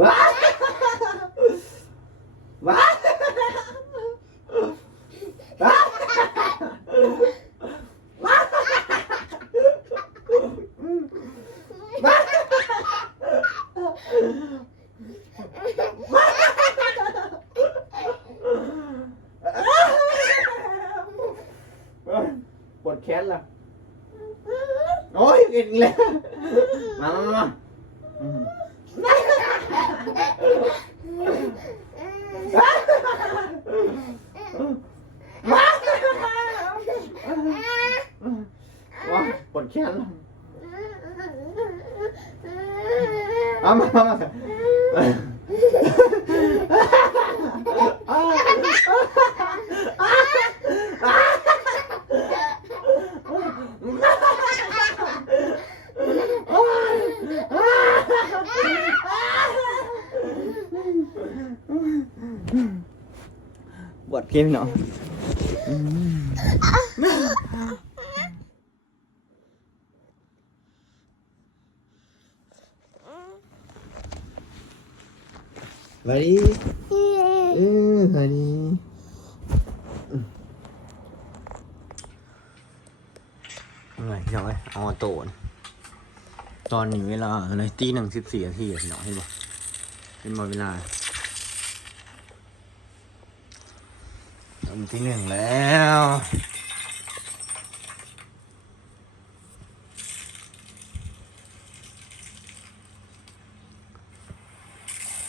ว้ายว้ายว้ายว้ายปวดแขนล่ะโอ้ยกินเลยมามามาอืม ว้ายปวดแขนแล้วเอามามามา ดเกมเนาะมาดิเออมาดิอะไรพี่น้องเอ้ยเอามาโตนตอนนี้เวลาอะไรตีหนึ่งสิบสี่นาทีอะพี่น้องเห็นบ่เป็นหมดเวลา ตอนที่หนึ่งแล้ว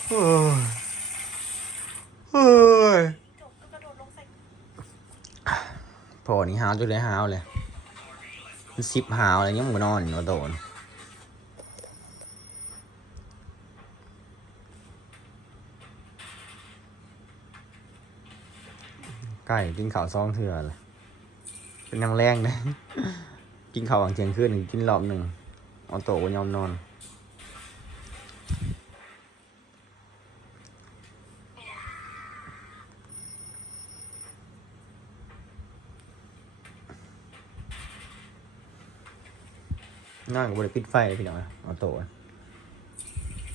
โอ้ยโอ้ยพอนี่หาวจุดเลยหาวเลย มันสิบหาวอะไรยังมันนอนอยู่โดน ไก่กินข้าวซองเถื่อเลยเป็นยังแรงนะ กินข้าวหวังเที่ยงคืนกินรอบหนึ่งเอาโตก็ยอมนอนนั่งกับบริปิดไฟเลยพี่น้องเอาโตะ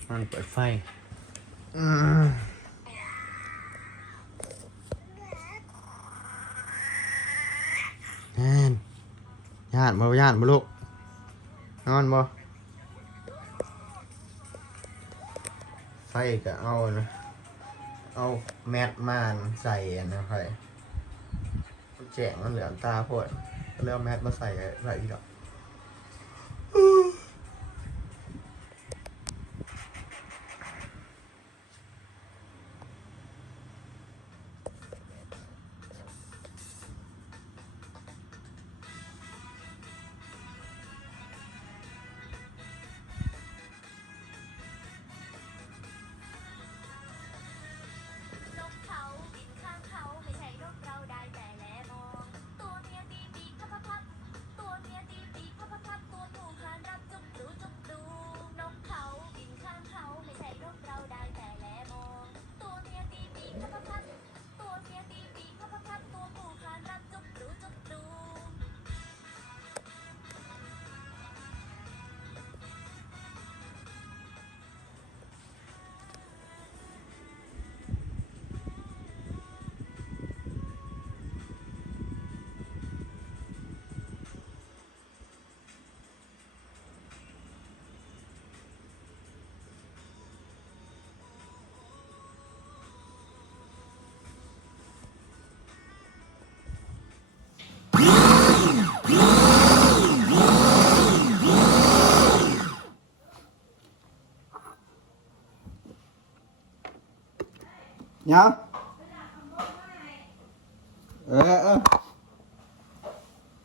นั่งเปิดไฟ อืมแน่น ย่านบ่ย่านบ่ลูกนอนบ่ไฟก็เอานะเอาแมทมานใส่นะค่อยแจงมันเหลือตาพดเรื่อาแมทมาใส่ใส่อีกแล้ว ยังเออเออ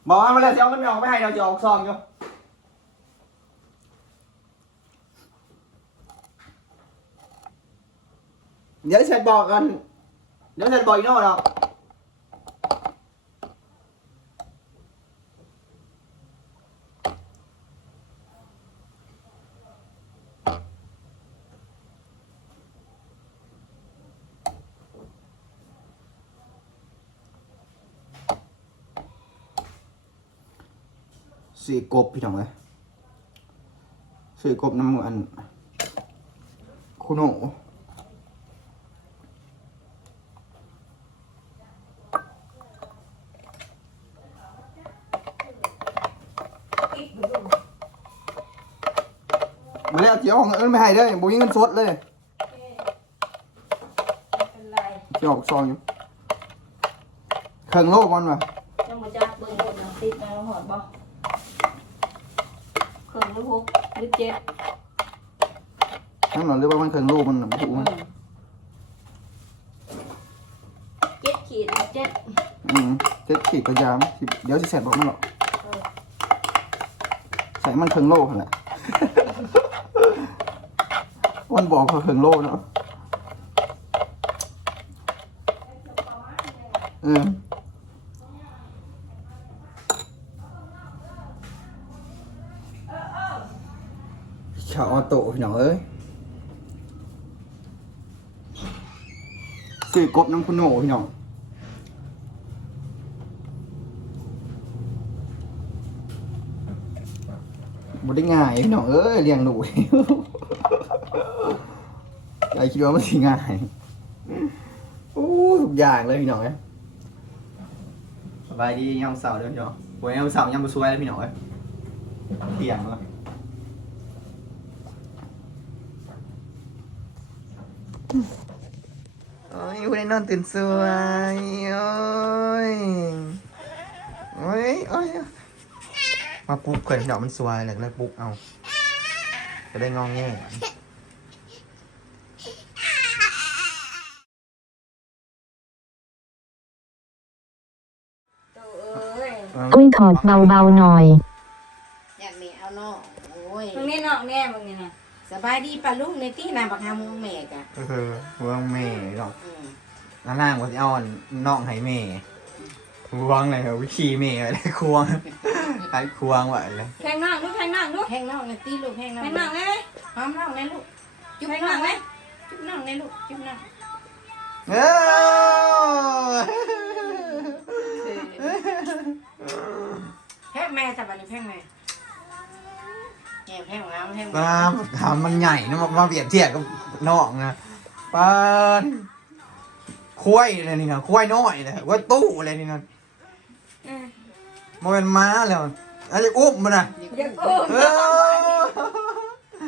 บอกว่ามาเลยจะเอาเงินไม่ออกไม่ให้เราจะอกซองอยู่เดี๋ยวเสร็จบอกกันเดี๋ยวเสร็จบอกอีกโน่หรอกบพี่น้องเลยสี่กบน้ำมันคุณโหอีกบ่ดูมาแล้วเจียวของเอิ้นไม่ให้เด้อบ่มีเงินสดเลยเจียวซองอยู่เครื่องโลกมันวะจะมาจับเบิ่งบนติดแล้วหอดบ่ หรือหกหรือเจ็ดนั่นหน่อยเรียกว่ามันเครื่องโลกมันน่ะบ่ถูกมันเจ็ดขีดเจ็ดอืมเจ็ดขีดกระยามสิเดี๋ยวสิแสบบอกมันหรอกเออใส่มันเครื่องโลกนั่นแหละ มันบอกเขาเครื่องโลกเนาะเออ ชาวออโต้พี่น้องเอ้ยซื้อกบน้ำคุณโหนพี่น้องบ่ได้ง่ายพี่น้องเอ้ยเลี้ยงหนูใจคิดว่ามันสิง่ายโอ้ทุกอย่างเลยพี่น้องเอ้ยสบายดียามเสาร์เด้อพี่น้องหวยยามเสาร์ยามบ่สวยเลยพี่น้องเอ้ยเที่ยงแล้วโอ้ ยคุณได้นอนตื่นสวยโอ้ยโอ้ยโอ้ยมาปลุกเขินเดี๋ยวมันสวยเลยเลยปลุกเอาจะได้งองแงโตเอ้ยอุ้ยถอดเบาๆหน่อย อยากมีเอาเนาะโอ้ยมึงนี่นอกแน่มึงนี่นะ สบายดีปะลูกในที่นาบักฮามุงแม่กะก็คือวางแม่หรอกอืมน้าล่างก็จะเอาน้องให้แม่วางเลยเหรอวิธีแม่อะไรควงไอ้ควงว่ะเลยแพงนั่งดูแพงนั่งดูแห้งน้องในที่ลูกแห้งน้องแพงนั่งเลยหอมน้องในลูกจุ๊บแพงน้นั่องงเลในยจุ๊บน้องในลูกจุ๊บน้องเออแพ้แม่สบายดีแพ้แม่ แง่แพ้งามแพ้ตามถามมันใหญ่นะมามาเปรียบเทียบกับน้องนะปานคุ้ยเลยนี่นะคุ้ยน้อยเลยว่าตู้เลยนี่นะเออมันเป็นม้าแล้วอันนี้อุ้มมันนะอย่ากู้เออ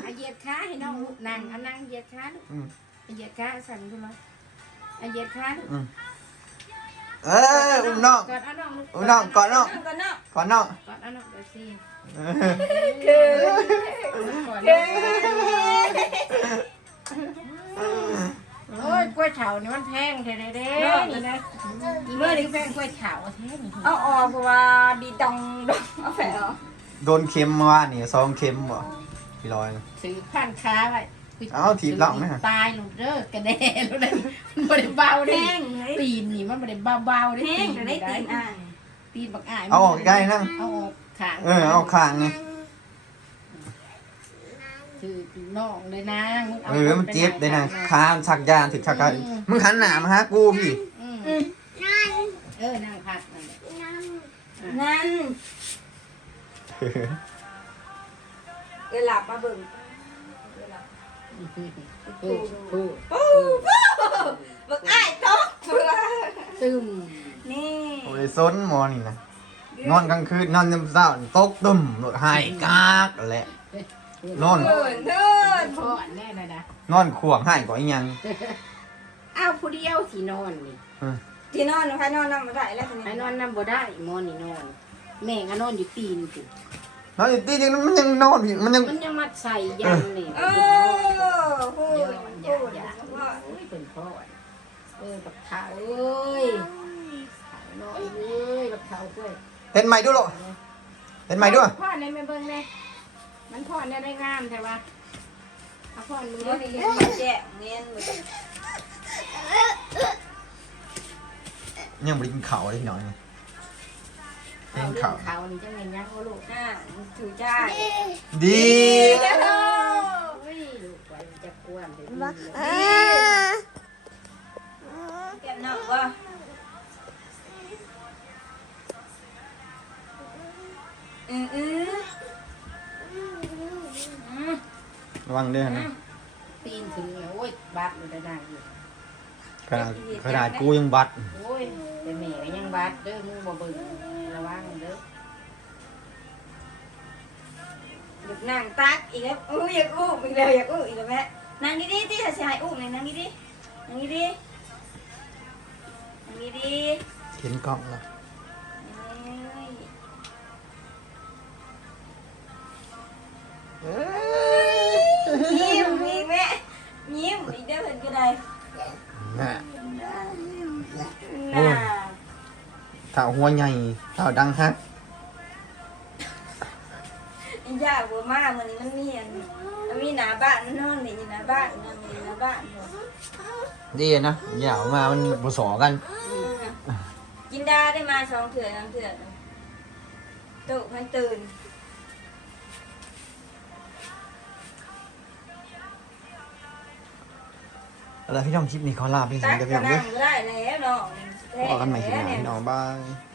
เอาเหยียดขาให้น้องนั่งเอานั่งเหยียดขาลูกอืมเอาเหยียดขาสั่นขึ้นมาเอาเหยียดขาลูกเอออุ้มน้องกอดเอาน้องลูกอุ้มน้องกอดน้องนั่งก่อนเนาะก่อนน้อง กอดเอาน้องเดี๋ยวสิ เออคือกอดคืโอ้ยกล้วยเฉานี่มันแพงแท้ๆเด้นี่นะเมื่อนี้แพงกล้วยเฉาแท้นี่เอาออกเพราะว่าบีดองดองเอาแฝงเหรอโดนเค็มมาว่านี่ซองเค็มบ่พี่ลอยนะซื้อพันค้าไว้เอาถีบหลังไหมฮะตายหลุดเด้อกระเด็นหลุดเลยมันบ่ได้เบาเด้แห้งเลยตีนนี่มันบ่ได้เบาๆเด้แห้งแต่ได้ตีนอะตีนบักอ้ายเอาออกใกล้ๆนั่งเอาออก ขางเออเอาข้างนี่คือน้องเลยนะมึงเออมันเจ็บได้นะคานชักยานถึกชักกันมึงหันหน้ามาหากูพี่อืมเออนั่งพักนั่นแหละนั่นเวลามาเบิ่งพูดพูดปูปูบักอ้ายตกเพื่อตึมนี่โอ้ยซนหมอนี่นะ นอนกลางคืนนอนยามเช้าตกตุ่มโดดหายกากแหละ นอน เดินเดินพ่อแน่เลยนะนอนขวงหายก่อนอีหยัง อ้าวผู้เดียวสินอนนี่ที่นอนใครนอนนอนมาได้แล้วทีไอ้นี้นอนนั่บ่ได้มอนนี่นอน แม่ก็นอนอยู่ตีนสินอนอยู่ตีนึงมันยังนอนพี่มันยังมันยังมัดใส่ยันนี่เออพูดเยอะอย่าพูดอย่าว่าโอ้ยเป็นพ่อเออบักเท้าเอ้ยขาวน้อยเอ้ยบักเท้าเอ้ย เห็นไหมดูโลกเห็นไหมด้วยพ่อในไม่เบิ่งเลยมันพ่อเนี่ยได้งามใช่ปะเอาพ่อมือเดี๋ยวดินี้ยังแจ้งเงี้ยหมดยังบริกินเขาเลยพี่น้องนี่เอาเรื่องเขานี่จะเงินยังบ่ลูกอ่าถือใจดีเฮ้ยลูกไว้มันจะกวนไปดีแก้มนอกว่า อืออือระวังเด้อนะตีนถึงแล้วโอ้ยบัดมันจะนั่งอยู่ขนาดขนาดกูยังบัดโอ้ยแต่แม่ก็ยังบัดเด้อมึงบ่เบิ่งระวังเด้ออยากนั่งตักอีกแล้วอู้อยากอู้อีกแล้วอยากอู้อีกแล้วแม่นั่งดีๆที่จะหายอู้เลยนั่งดีๆนั่งดีๆนั่งดีเห็นกล้องแล้ว อนนี่อยู่หน้าบ้านนอนนี่หน้าบ้านบ่ดีนะอย่าเอามามันบ่สอกัน กินดาได้มาสองเถื่อสามเถื่อตุมันตื่น แล้วพี่น้องคลิปนี้ขอลาไปตัสิกเดี๋ยวพี่ก็น้องเด้นั่องได้แล้วเนาะ พอกันใหม่คลิปหน้าพี่น้องบายบ